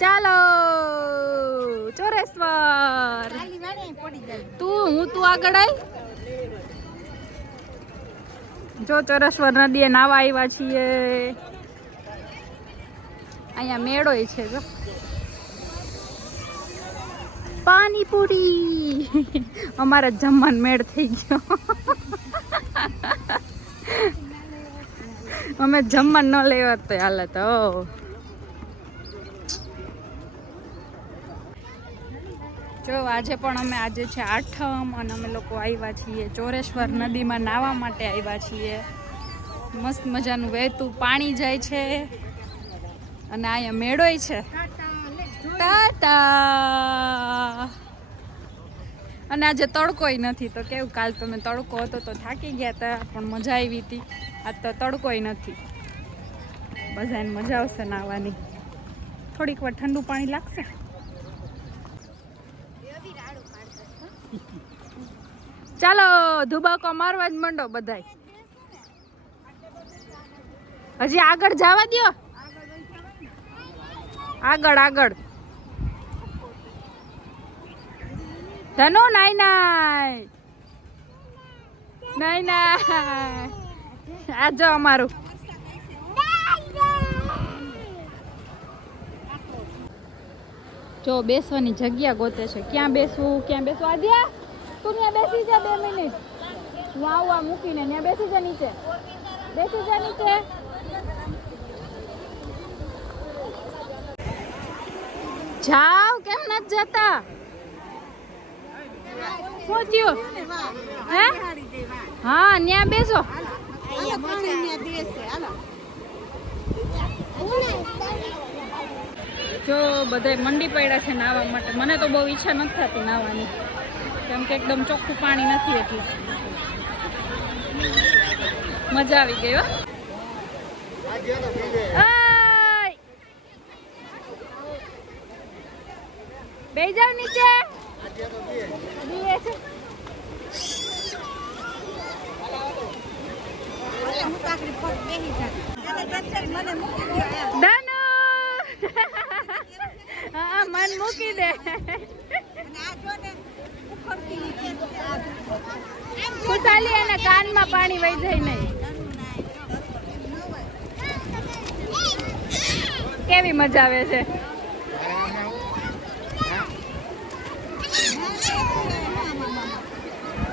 ચાલો ચોરેશ્વર. તું આગળ આય. જો ચોરેશ્વર નદીએ નાવા આવ્યા છીએ. અહીંયા મેળો છે જો. પાણીપુરી અમારે જમવાનો મેળ થઈ ગયો. અમે જમવાનું ન લેવા તો હાલે તો. જો આજે પણ આજે છે આઠમ અને અમે લોકો આવ્યા છીએ ચોરેશ્વર નદીમાં નાહવા માટે આવ્યા છીએ. મસ્ત મજાનું વહેતું પાણી જાય છે અને અહીંયા મેળોય છે. ટાટા. અને આજે તડકોય નથી તો કેવું, કાલ તમે તડકો હતો તો થાકી ગયા હતા પણ મજા આવી હતી. આજ તો તડકોય નથી. બધાને મજા આવશે નાહવાની. થોડીક વાર ઠંડુ પાણી લાગશે. ચાલો ધુબાકો મારવા જ મંડો બધાય. હજી આગળ જવા દ્યો. આગળ ધનુ નાઈ આ જો અમારું. જો બેસવાની જગ્યા ગોતે છે. ક્યાં બેસવું આદ્યા તું ત્યાં બેસી જા 2 મિનિટ. હું આવું મૂકીને ત્યાં બેસી જા નીચે. જાવ કેમ નથી જતા? શું થયું? હે હા ત્યાં બેસો. જો બધા મંડી પડ્યા છે નાહવા માટે. મને તો બહુ ઈચ્છા નથી થતી નાહવાની, કેમ કે એકદમ ચોખ્ખું પાણી નથી એટલે મજા આવી ગઈ. બેસી જાવ નીચે. મન મૂકી દે. ખુશાલી અને કાનમાં પાણી વહી જાય નહીં. કેવી મજા આવે છે.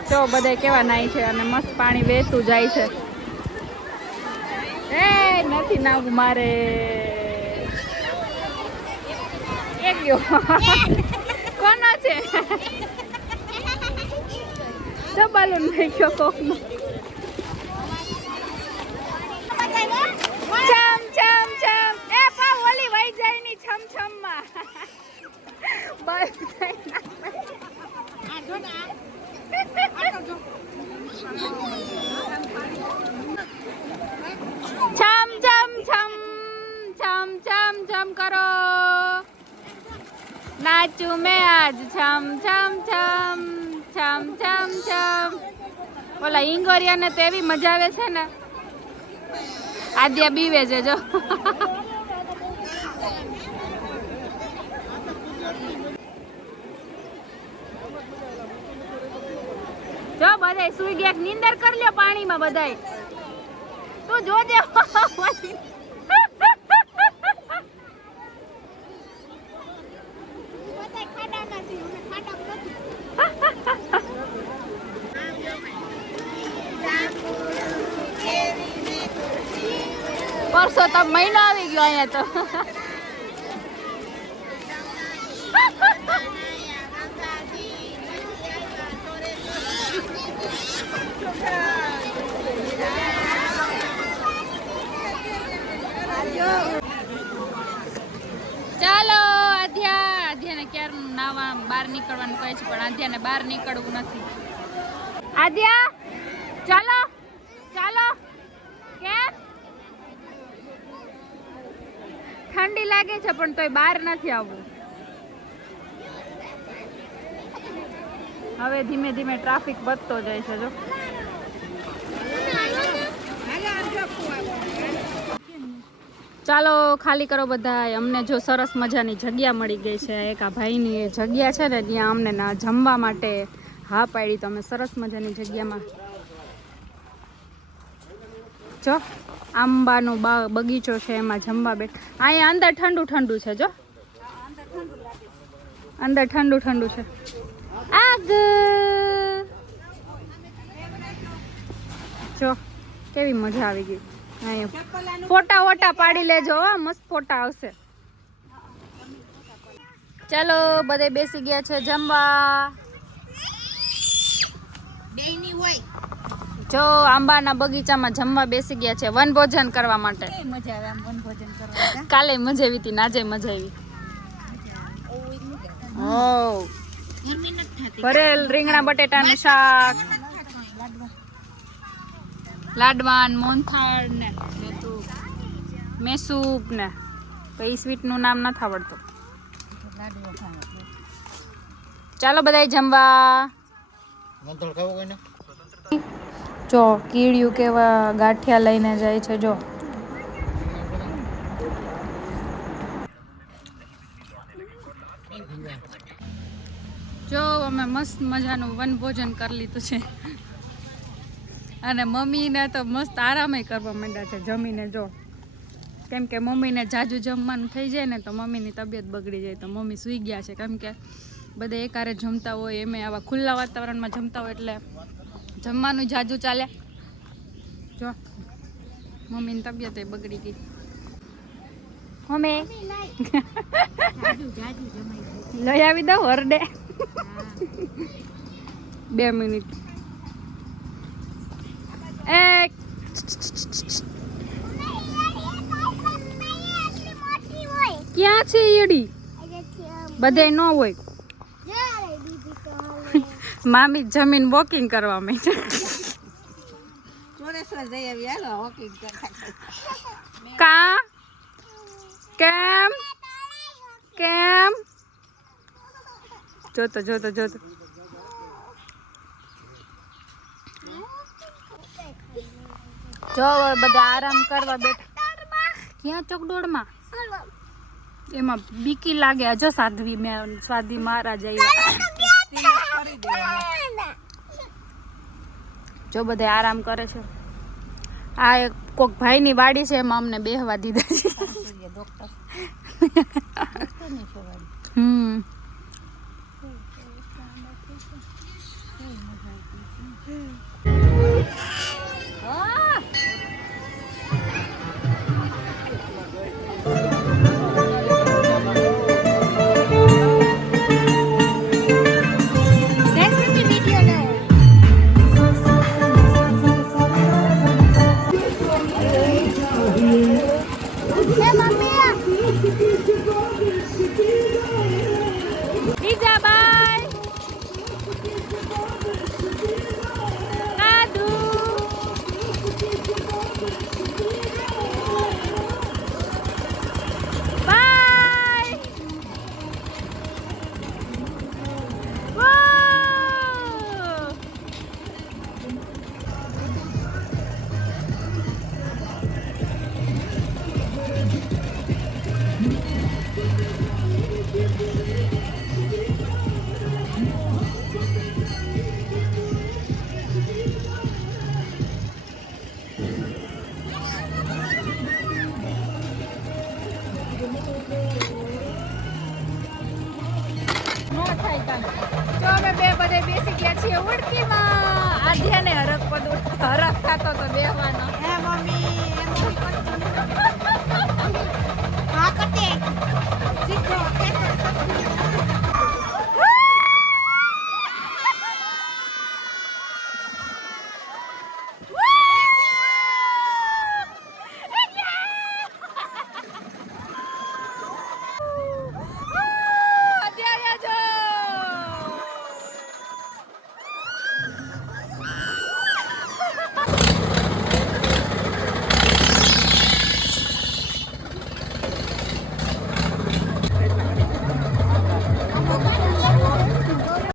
જો બધા કેવા નાય છે અને મસ્ત પાણી વહેતું જાય છે. એ નથી નાવું મારે. એક ગયો. કોનો છે? જો બાલુન લઈ ગયો કોકનો. છમ એ પા ઓલી વહી જાય ની છમ માં. બસ છમ કરો. નાચું મેં આજ છમ. ઓલા ઈંગોરિયાને તો એવી મજા આવે છે ને. આદ્યા બીવે છે જો. જો બધાય સુઈ ગયા. નીંદર કરી લ્યો પાણીમાં બધાય. તું જોજે. પરસો તો મહિનો આવી ગયો અહીંયા તો. ચાલો આધ્યાને ક્યારનું નાવા બહાર નીકળવાનું કહે છે પણ આધ્યાને બહાર નીકળવું નથી. આધ્યા ચાલો કેમ? ઠંડી લાગે છે પણ તોય બહાર નથી આવવું. હવે ધીમે ધીમે ટ્રાફિક વધતો જાય છે જો. ચાલો ખાલી કરો બધા. અમને જો સરસ મજાની જગ્યા મળી ગઈ છે. એક આ ભાઈની જગ્યા છે ને ત્યાં અમને ના જમવા માટે હા પાડી. તો અમે સરસ મજાની જગ્યામાં જો આંબાનો બગીચો છે એમાં જમવા બેઠ. અહીંયા અંદર ઠંડુ ઠંડુ છે. જો અંદર ઠંડુ ઠંડુ છે. આગ જો કેવી મજા આવી ગઈ. અહીંયા ફોટા વોટા પાડી લેજો. મસ્ત ફોટા આવશે. ચાલો બધે બેસી ગયા છે જમવા. જો આંબાના બગીચામાં જમવા બેસી ગયા છે વનભોજન કરવા માટે. મજા આવે આમ વનભોજન કરવા. કાલે મજા આવી હતી, નાજે મજા આવી. ભરેલ રીંગણા બટેટાનું શાક, લાડવાન, મોહનથાળ ને મેસૂપ ને તો એ સ્વીટનું નામ નથી આવડતું. ચાલો બધાય જમવા. જો કીડિયું કેવા ગાંઠિયા લઈને જાય છે. જો અમે મસ્ત મજાનું વનભોજન કરી લીધું છે અને મમ્મીને તો મસ્ત આરામે કરવા માંડ્યા છે જમીને. જો કેમ કે મમ્મીને જાજુ જમવાનું થઈ જાય ને તો મમ્મીની તબિયત બગડી જાય. તો મમ્મી સૂઈ ગયા છે કેમ કે બધે એકારે જમતા હોય, એમે આવા ખુલ્લા વાતાવરણમાં જમતા હોય એટલે જમવાનું જાજુ ચાલે. જો મમ્મીની તબિયત એ બગડી ગઈ. મમ્મી લઈ આવી દઉં હરડે. 2 મિનિટ. એક ક્યાં છે ઈડી? બધે ન હોય. મામી જમીન વોકિંગ કરવા માંડ્યા. કા કેમ કેમ જોતો જોતો જોતો. જો બધા આરામ કરવા બેઠા. ક્યાં ચોકડોળમાં એમાં બીકી લાગે. જો સાધ્વી મેં સ્વાદી મહારાજ આવ્યા. જો બધા આરામ કરે છે. આ એક કોક ભાઈની વાડી છે એમાં અમને બેહવા દીધા છે. બેસી ગયા છીએ ઉડકીમાં. આધ્યાને હરખ થતો તો બેહવાનો.